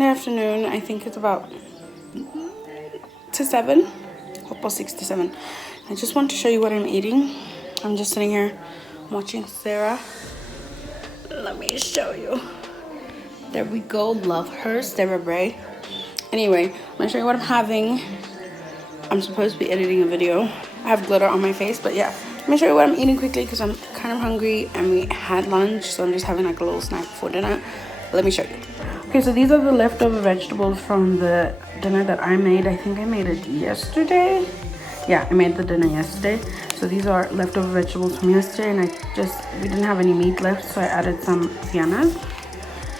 Sunday afternoon. I think it's about to 7, or 6 to 7. I just want to show you what I'm eating. I'm just sitting here watching Sarah. Let me show you. There we go. Love her, Sarah Bray. Anyway, I'm gonna show you what I'm having. I'm supposed to be editing a video. I have glitter on my face, but yeah. I'm gonna show you what I'm eating quickly because I'm kind of hungry and we had lunch, so I'm just having like a little snack before dinner. Let me show you. Okay, so these are the leftover vegetables from the dinner that I made. I think I made it yesterday. Yeah, I made the dinner yesterday. So these are leftover vegetables from yesterday, and we didn't have any meat left, so I added some Viennas.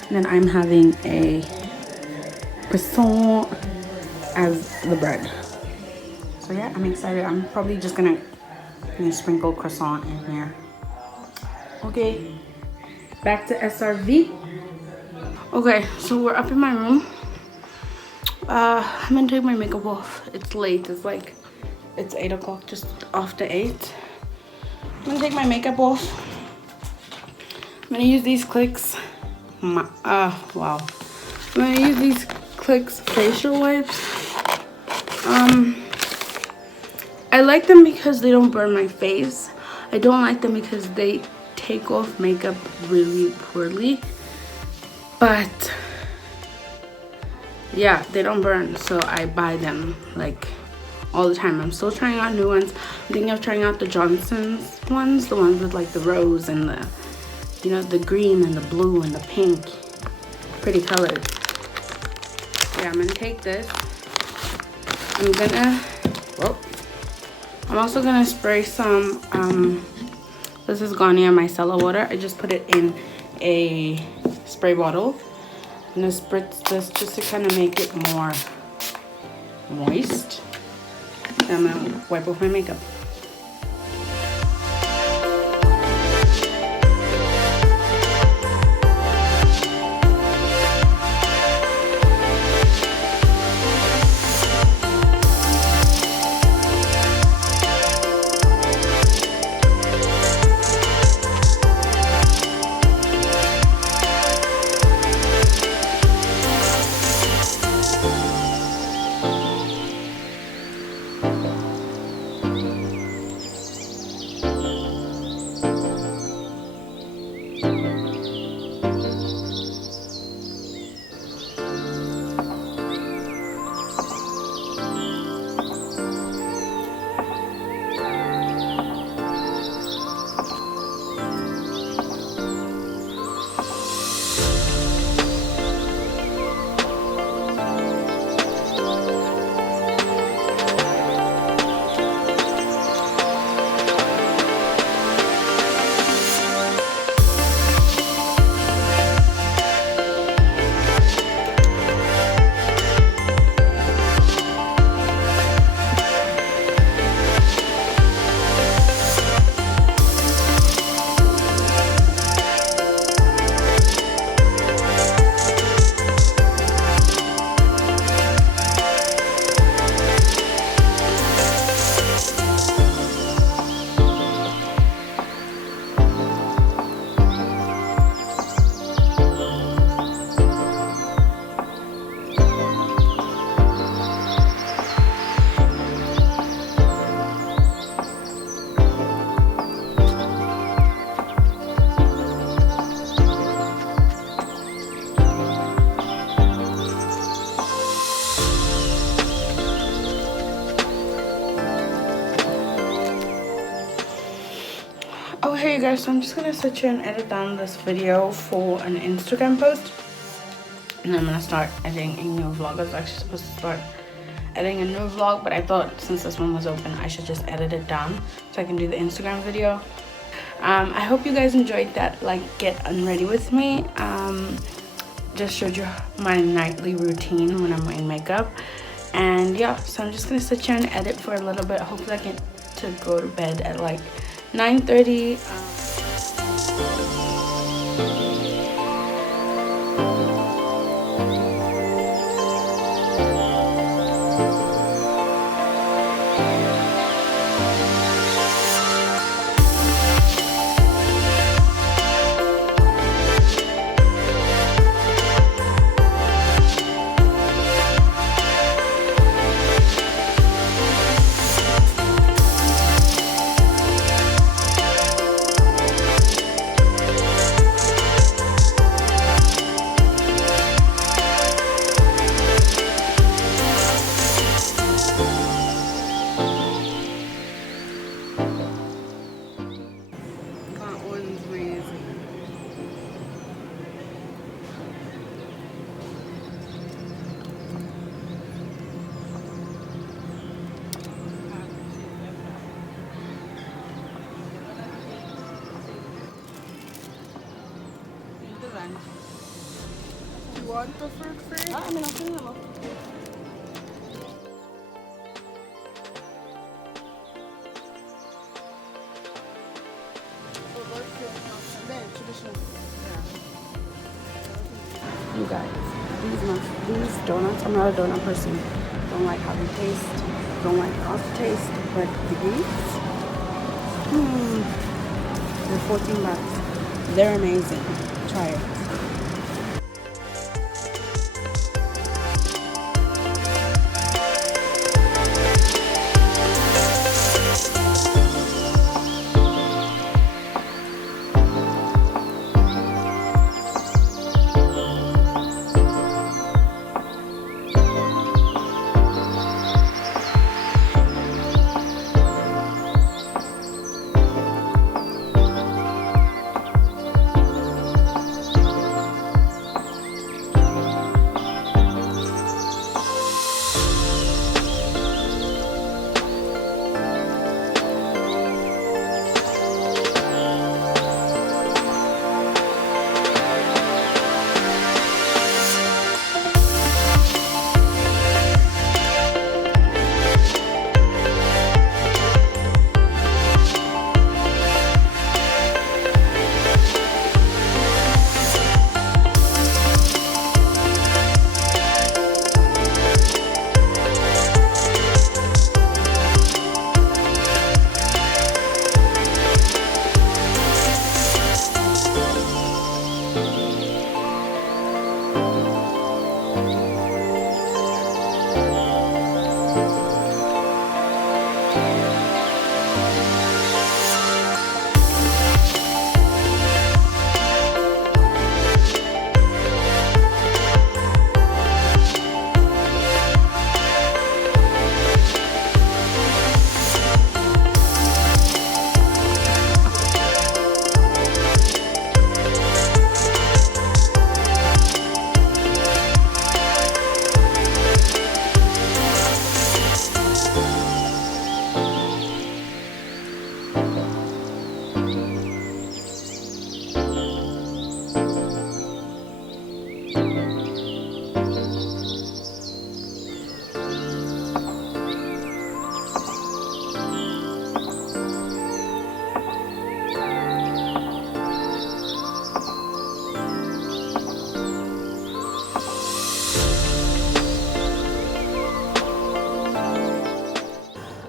And then I'm having a croissant as the bread. So yeah, I'm excited. I'm probably just gonna sprinkle croissant in here. Okay, back to SRV. Okay, so we're up in my room. I'm gonna take my makeup off. It's late. It's 8 o'clock, just after 8. I'm gonna take my makeup off. I'm gonna use these clicks. Wow. I'm gonna use these clicks facial wipes. I like them because they don't burn my face. I don't like them because they take off makeup really poorly. But yeah, they don't burn, so I buy them like all the time. I'm still trying out new ones. I'm thinking of trying out the Johnson's ones, the ones with like the rose and the, you know, the green and the blue and the pink. Pretty colors. Yeah, I'm gonna take this. I'm also gonna spray some, this is Garnier micellar water. I just put it in a spray bottle. I'm gonna spritz this just to kind of make it more moist. And I'm gonna wipe off my makeup. Okay, you guys, so I'm just gonna sit here and edit down this video for an Instagram post, and I'm gonna start editing a new vlog. I was actually supposed to start editing a new vlog, but I thought since this one was open, I should just edit it down so I can do the Instagram video. I hope you guys enjoyed that, like, get unready with me. Just showed you my nightly routine when I'm wearing makeup. And yeah, so I'm just gonna sit here and edit for a little bit. Hopefully I get to go to bed at like 9:30. fine. You want the fruit free? I mean, I'll clean them up. Traditional. You guys, these donuts, I'm not a donut person. Don't like how they taste. Don't like the aftertaste. But these, they're 14 bucks. They're amazing. Try it.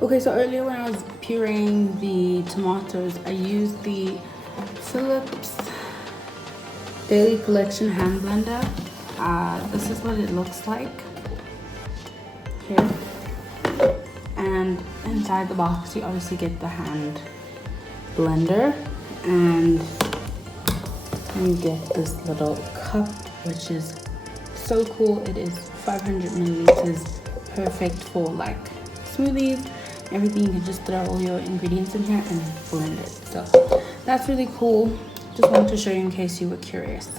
Okay, so earlier when I was pureeing the tomatoes, I used the Philips Daily Collection hand blender. This is what it looks like here. And inside the box, you obviously get the hand blender, and you get this little cup, which is so cool. It is 500 milliliters, perfect for like smoothies. Everything, you can just throw all your ingredients in here and blend it. So that's really cool. Just wanted to show you in case you were curious.